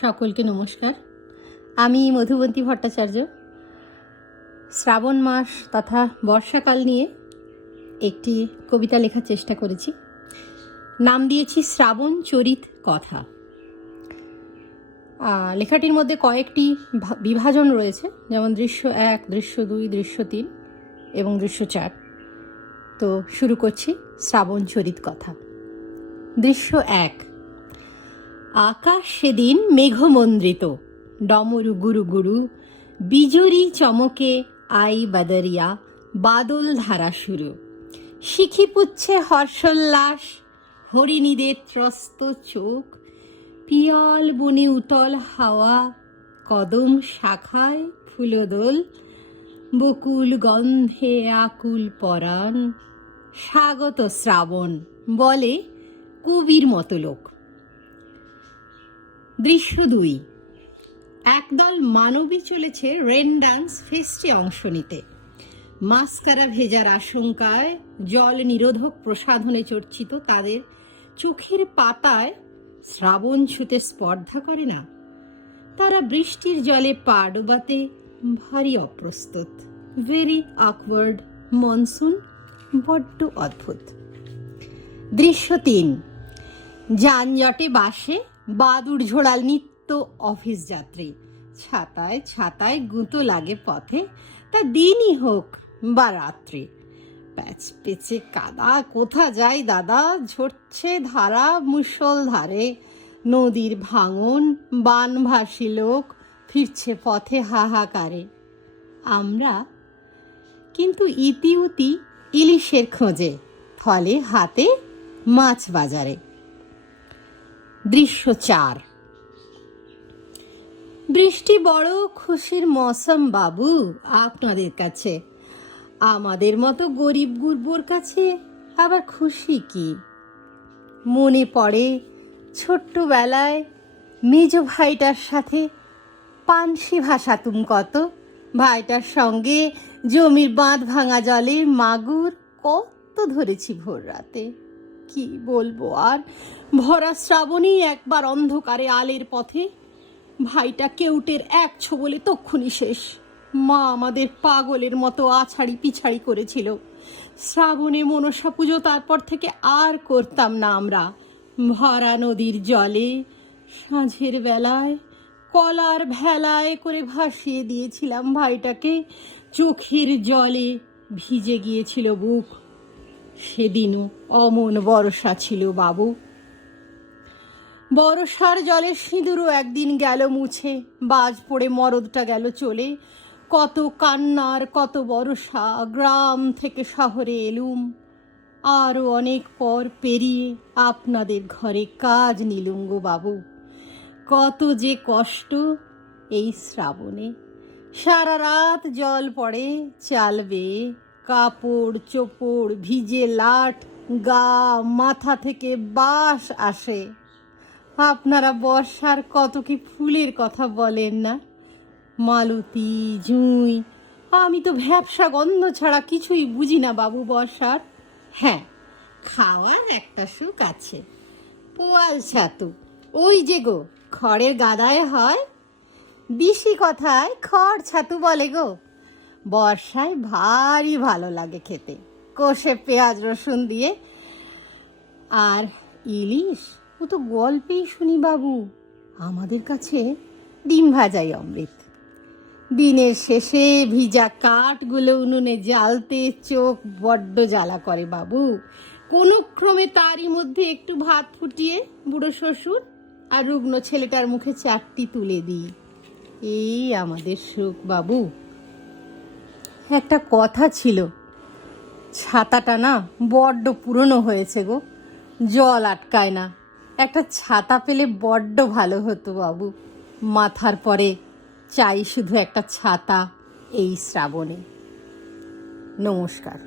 সকলকে নমস্কার। আমি মধুবন্তী ভট্টাচার্য। শ্রাবণ মাস তথা বর্ষাকাল নিয়ে একটি কবিতা লেখার চেষ্টা করেছি। নাম দিয়েছি শ্রাবণ চরিত কথা। লেখাটির মধ্যে কয়েকটি বিভাজন রয়েছে, যেমন দৃশ্য 1, দৃশ্য 2, দৃশ্য 3 এবং দৃশ্য 4। তো শুরু করছি শ্রাবণ চরিত কথা। দৃশ্য 1। আকাশ সেদিন মেঘমন্দ্রিত, ডমরু গুরু গুরু, বিজুরি চমকে আই বাদরিয়া, বাদল ধারা শুরু। শিখি পুচ্ছে হর্ষোল্লাস, হরিণীদের ত্রস্ত চোখ, পিয়ল বনে উতল হাওয়া, কদম শাখায় ফুলদোল, বকুল গন্ধে আকুল পরাণ, স্বাগত শ্রাবণ বলে কবির মতো লোক। দৃশ্য 2। একদল মানবী চলেছে রেন ডান্স ফেস্টে অংশ নিতে। মাস্কারা ভেজার আশঙ্কায় জল নিরোধক প্রসাধনে চর্চিত তাদের চোখের পাতায় শ্রাবণ ছুতে স্পর্ধা করে না। তারা বৃষ্টির জলে পা ডোবাতে ভারী অপ্রস্তুত। ভেরি অকওয়ার্ড মনসুন, বড্ড অদ্ভুত। দৃশ্য 3। যানজটে বাসে বাদুড় ঝোড়াল নিত্য অফিস যাত্রী। ছাতায় ছাতায় গুঁতো লাগে পথে, তা দিনই হোক বা রাত্রি। প্যাচ পেচে কাদা কোথা যায় দাদা, ঝরছে ধারা মুষল ধারে। নদীর ভাঙন, বানভাসী লোক ফিরছে পথে হাহাকারে। আমরা কিন্তু ইতিউতি ইলিশের খোঁজে, ফলে হাতে মাছ বাজারে। দৃশ্য 4। বৃষ্টি বড় খুশির মৌসুম বাবু আপনাদের কাছে। আমাদের মতো গরিব গুরবোর কাছে আবার খুশি কি? মনে পড়ে ছোট্টবেলায় মেজ ভাইটার সাথে পানসি ভাসাতুম কত। ভাইটার সঙ্গে জমির বাঁধ ভাঙা জলে মাগুর কত ধরেছি ভোর রাতে। কি বলবো আর, ভরা শ্রাবণী একবার অন্ধকারে আলের পথে। ভাইটা কেউটের এক ছোবলে তক্ষুনি শেষ। মা আমাদের পাগলের মতো আছাড়ি পিছাড়ি করেছিল। শ্রাবণে মনসা পুজো তারপর থেকে আর করতাম না আমরা। ভরা নদীর জলে সাঁঝের বেলায় কলার ভেলায় করে ভাসিয়ে দিয়েছিলাম ভাইটাকে। চোখের জলে ভিজে গিয়েছিল বুক। সেদিনও অমন বর্ষা ছিল বাবু। বর্ষার জলে সিঁদুরও একদিন গেল মুছে, বাজ পড়ে মরদটা গেল চলে। কত কান্নার কত বর্ষা, গ্রাম থেকে শহরে এলুম। আরও অনেক পর পেরিয়ে আপনাদের ঘরে কাজ নিলুম গো বাবু। কত যে কষ্ট এই শ্রাবণে। সারা রাত জল পড়ে চাল বেয়ে, কাপড় চোপড় ভিজে লাট, গা মাথা থেকে বাস আসে। আপনারা বর্ষার কত কি ফুলের কথা বলেন না? মালতী, জুঁই, আমি তো ভ্যাপসা গন্ধ ছাড়া কিছুই বুঝি না বাবু বর্ষার। হ্যাঁ, খাওয়ার একটা সুখ আছে, পোয়াল ছাতু। ওই যে গো খড়ের গাদায় হয়, দিশি কথায় খড় ছাতু বলে গো। বর্ষায় ভারী ভালো লাগে খেতে, কষে পেঁয়াজ রসুন দিয়ে। আর ইলিশ, ও তো গল্পেই শুনি বাবু। আমাদের কাছে ডিম ভাজাই অমৃত। দিনের শেষে ভিজা কাঠগুলো উনুনে জ্বালতে চোখ বড্ড জ্বালা করে বাবু। কোনো ক্রমে তারই মধ্যে একটু ভাত ফুটিয়ে বুড়ো শ্বশুর আর রুগ্ন ছেলেটার মুখে চারটি তুলে দিই। এই আমাদের সুখ বাবু। একটা কথা ছিল, ছাতাটা না বড্ড পুরনো হয়েছে গো, জল আটকায় না। একটা ছাতা পেলে বড্ড ভালো হতো বাবু। মাথার পরে চাই শুধু একটা ছাতা এই শ্রাবণে। নমস্কার।